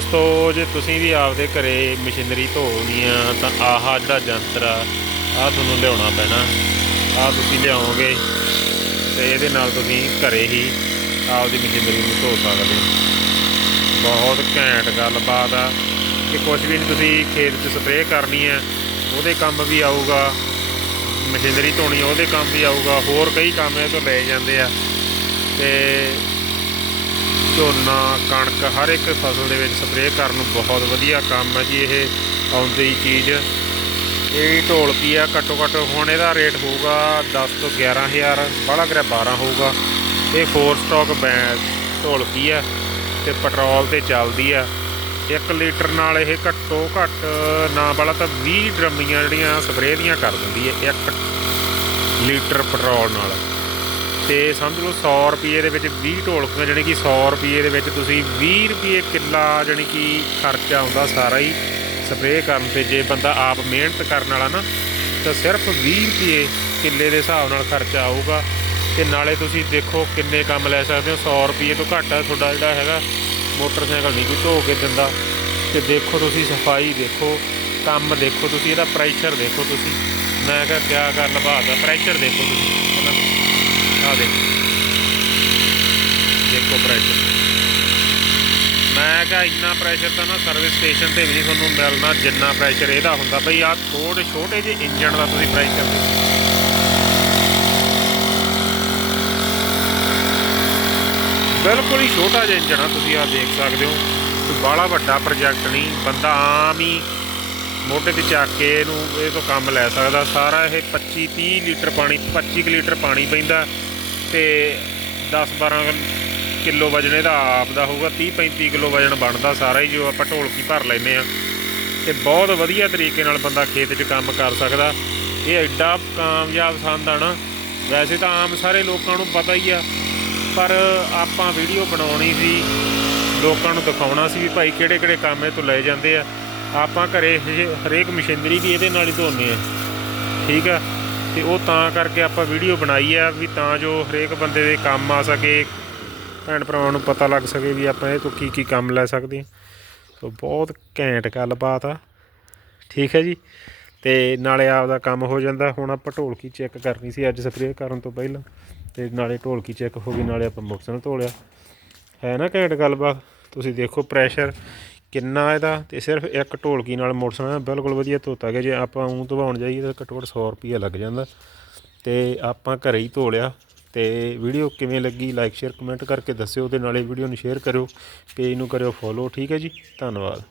ਦੋਸਤੋ, ਜੇ ਤੁਸੀਂ ਵੀ ਆਪਦੇ ਘਰੇ ਮਸ਼ੀਨਰੀ ਧੋਣੀ ਆ, ਤਾਂ ਆਹ ਜਿਹੜਾ ਯੰਤਰ ਆ, ਆਹ ਤੁਹਾਨੂੰ ਲਿਆਉਣਾ ਪੈਣਾ। ਆਹ ਤੁਸੀਂ ਲਿਆਓਗੇ ਤੇ ਇਹਦੇ ਨਾਲ ਤੁਸੀਂ ਘਰੇ ਹੀ ਆਪਦੀ ਮਸ਼ੀਨਰੀ ਨੂੰ ਧੋ ਸਕਦੇ ਹੋ। ਬਹੁਤ ਘੈਂਟ ਗੱਲਬਾਤ ਆ। ਕਿ ਕੁਝ ਵੀ ਨਹੀਂ ਤੁਸੀਂ ਖੇਤ 'ਚ ਸਪਰੇਅ ਕਰਨੀ ਹੈ ਉਹਦੇ ਕੰਮ ਵੀ ਆਊਗਾ। ਮਸ਼ੀਨਰੀ ਧੋਣੀ ਉਹਦੇ ਕੰਮ ਵੀ ਆਊਗਾ। ਹੋਰ ਕਈ ਕੰਮ ਇਹ ਤੋਂ ਲਏ ਜਾਂਦੇ ਆ। ਤੇ ਝੋਨਾ, ਕਣਕ ਹਰ ਇੱਕ ਫਸਲ ਦੇ ਵਿੱਚ ਸਪਰੇਅ ਕਰਨ ਨੂੰ ਬਹੁਤ ਵਧੀਆ ਕੰਮ ਹੈ ਜੀ ਇਹ ਆਉਂਦੀ ਚੀਜ਼। ਇਹ ਢੋਲਕੀ ਆ, ਘੱਟੋ ਘੱਟ ਹੁਣ ਇਹਦਾ ਰੇਟ ਹੋਊਗਾ 10 ਤੋਂ 11000 ਬਾਹਲਾ ਕਰਿਆ 12 ਹੋਊਗਾ। ਇਹ 4 ਸਟਾਕ ਬੈ ਢੋਲਕੀ ਆ ਤੇ ਪੈਟਰੋਲ ਤੇ ਚੱਲਦੀ ਆ। 1 ਲੀਟਰ ਨਾਲ ਇਹ ਘੱਟੋ ਘੱਟ ਨਾ ਵਾਲਾ ਤਾਂ 20 ਡਰਮੀਆਂ ਜਿਹੜੀਆਂ ਸਪਰੇਅ ਦੀਆਂ ਕਰ ਦਿੰਦੀ ਹੈ 1 ਲੀਟਰ ਪੈਟਰੋਲ ਨਾਲ। ਤੇ ਸਮਝ ਲਓ 100 ਰੁਪਏ ਦੇ ਵਿੱਚ 20 ਢੋਲਕੀਆਂ, ਜਾਣੀ ਕਿ 100 ਰੁਪਏ ਦੇ ਵਿੱਚ ਤੁਸੀਂ 20 ਰੁਪਏ ਕਿੱਲਾ, ਜਾਣੀ ਕਿ ਖਰਚਾ ਆਉਂਦਾ ਸਾਰਾ ਹੀ ਸਪਰੇਅ ਕਰਨ ਤੇ ਜੇ ਬੰਦਾ ਆਪ ਮਿਹਨਤ ਕਰਨ ਵਾਲਾ ਨਾ, ਤਾਂ ਸਿਰਫ 20 ਰੁਪਏ ਕਿੱਲੇ ਦੇ ਹਿਸਾਬ ਨਾਲ ਖਰਚਾ ਆਊਗਾ। ਤੇ ਨਾਲੇ ਤੁਸੀਂ ਦੇਖੋ ਕਿੰਨੇ ਕੰਮ ਲੈ ਸਕਦੇ ਹੋ 100 ਰੁਪਏ ਤੋਂ ਘੱਟ ਤੁਹਾਡਾ ਜਿਹੜਾ ਹੈਗਾ ਮੋਟਰਸਾਈਕਲ ਨਹੀਂ ਕੋਈ ਧੋ ਕੇ ਦਿੰਦਾ। ਤੇ ਦੇਖੋ ਤੁਸੀਂ ਸਫ਼ਾਈ ਦੇਖੋ, ਕੰਮ ਦੇਖੋ ਤੁਸੀਂ, ਇਹਦਾ ਪ੍ਰੈਸ਼ਰ ਦੇਖੋ ਤੁਸੀਂ। ਮੈਂ ਕਿਹਾ ਕਿਆ ਗੱਲ ਬਾਤ ਆ ਪ੍ਰੈਸ਼ਰ ਦੇਖੋ ਤੁਸੀਂ। ਆ ਦੇਖੋ ਦੇਖੋ ਪ੍ਰੈਸ਼ਰ ਮੈਂ ਕਿਹਾ ਇੰਨਾ ਪ੍ਰੈਸ਼ਰ ਤਾਂ ਨਾ ਸਰਵਿਸ ਸਟੇਸ਼ਨ ਤੇ ਵੀ ਨਹੀਂ ਤੁਹਾਨੂੰ ਮਿਲਣਾ, ਜਿੰਨਾ ਪ੍ਰੈਸ਼ਰ ਇਹਦਾ ਹੁੰਦਾ। ਬਈ ਆ ਥੋੜੇ ਛੋਟੇ ਜਿਹੇ ਇੰਜਣ ਦਾ ਤੁਸੀਂ ਪ੍ਰੈਸ਼ਰ ਦੇਖੋ ਬਿਲਕੁਲ ਹੀ ਛੋਟਾ ਜਿਹਾ ਇੰਜਣ ਆ, ਤੁਸੀਂ ਆ ਦੇਖ ਸਕਦੇ ਹੋ। ਕੋਈ ਬਾਹਲਾ ਵੱਡਾ ਪ੍ਰੋਜੈਕਟ ਨਹੀਂ, ਬੰਦਾ ਆਮ ਹੀ ਮੋਟੇ ਤੇ ਚੱਕ ਕੇ ਇਹਨੂੰ, ਇਹ ਤੋਂ ਕੰਮ ਲੈ ਸਕਦਾ। ਸਾਰਾ ਇਹ 25 30 ਲੀਟਰ ਪਾਣੀ 25 ਕੁ ਲੀਟਰ ਪਾਣੀ ਪੈਂਦਾ। ਤੇ 10 12 ਕਿਲੋ ਵਜਨ ਇਹਦਾ ਆਪ ਦਾ ਹੋਊਗਾ 30 35 ਕਿਲੋ ਵਜਨ ਬਣਦਾ ਸਾਰਾ ਹੀ, ਜੋ ਆਪਾਂ ਢੋਲਕੀ ਭਰ ਲੈਨੇ ਆ ਤੇ ਬਹੁਤ ਵਧੀਆ ਤਰੀਕੇ ਨਾਲ ਬੰਦਾ ਖੇਤ 'ਚ ਕੰਮ ਕਰ ਸਕਦਾ। ਇਹ ਐਡਾ ਕਾਮਯਾਬ ਸੰਦ ਆ ਨਾ, ਵੈਸੇ ਤਾਂ ਆਮ ਸਾਰੇ ਲੋਕਾਂ ਨੂੰ ਪਤਾ ਹੀ ਆ, ਪਰ ਆਪਾਂ ਵੀਡੀਓ ਬਣਾਉਣੀ ਸੀ, ਲੋਕਾਂ ਨੂੰ ਦਿਖਾਉਣਾ ਸੀ ਵੀ ਭਾਈ ਕਿਹੜੇ ਕਿਹੜੇ ਕੰਮ ਇਹ ਤੋਂ ਲਏ ਜਾਂਦੇ ਆ। ਆਪਾਂ ਘਰੇ ਇਹ ਹਰੇਕ ਮਸ਼ੀਨਰੀ ਵੀ ਇਹਦੇ ਨਾਲ ਹੀ ਧੋਨੇ ਆ। ਠੀਕ ਆ? ਤੇ ਉਹ ਤਾਂ ਕਰਕੇ ਆਪਾਂ ਵੀਡੀਓ ਬਣਾਈ ਆ ਵੀ ਤਾਂ ਜੋ ਹਰੇਕ ਬੰਦੇ ਦੇ ਕੰਮ ਆ ਸਕੇ, ਭੈਣ ਭਰਾਵਾਂ ਨੂੰ ਪਤਾ ਲੱਗ ਸਕੇ ਵੀ ਆਪਾਂ ਇਹ ਤੋਂ ਕੀ ਕੀ ਕੰਮ ਲੈ ਸਕਦੇ ਹਾਂ। ਸੋ ਬਹੁਤ ਘੈਂਟ ਗੱਲਬਾਤ ਆ। ਠੀਕ ਹੈ ਜੀ। ਤੇ ਨਾਲੇ ਆਪਦਾ ਕੰਮ ਹੋ ਜਾਂਦਾ। ਹੁਣ ਆਪਾਂ ਢੋਲਕੀ ਚੈੱਕ ਕਰਨੀ ਸੀ ਅੱਜ ਸਪਰੇਅ ਕਰਨ ਤੋਂ ਪਹਿਲਾਂ। ਤੇ ਨਾਲੇ ਢੋਲਕੀ ਚੈੱਕ ਹੋ ਗਈ, ਨਾਲੇ ਆਪਾਂ ਮੋਟਰਸਾਈਕਲ ਧੋਲਿਆ। ਹੈ ਨਾ ਘੈਂਟ ਗੱਲਬਾਤ? ਤੁਸੀਂ ਦੇਖੋ ਪ੍ਰੈਸ਼ਰ ਕਿੰਨਾ ਇਹਦਾ? ਤੇ ਸਿਰਫ ਇੱਕ ਢੋਲਕੀ ਨਾਲ ਮੋਟਰਸਾਈਕਲ ਬਿਲਕੁਲ ਵਧੀਆ ਧੋਤਾ ਗਿਆ। ਜੇ ਆਪਾਂ ਉਂ ਧਵਾਉਣ ਜਾਈਏ ਤਾਂ ਘੱਟੋ ਘੱਟ 100 ਰੁਪਏ ਲੱਗ ਜਾਂਦਾ। ਤੇ ਆਪਾਂ ਘਰੇ ਹੀ ਧੋ ਲਿਆ। ਤੇ ਵੀਡੀਓ ਕਿਵੇਂ ਲੱਗੀ ਲਾਈਕ, ਸ਼ੇਅਰ, ਕਮੈਂਟ ਕਰਕੇ ਦੱਸਿਓ ਤੇ ਨਾਲੇ ਵੀਡੀਓ ਨੂੰ ਸ਼ੇਅਰ ਕਰਿਓ ਪੇਜ ਨੂੰ ਕਰਿਓ ਫੋਲੋ। ਠੀਕ ਹੈ ਜੀ? ਧੰਨਵਾਦ।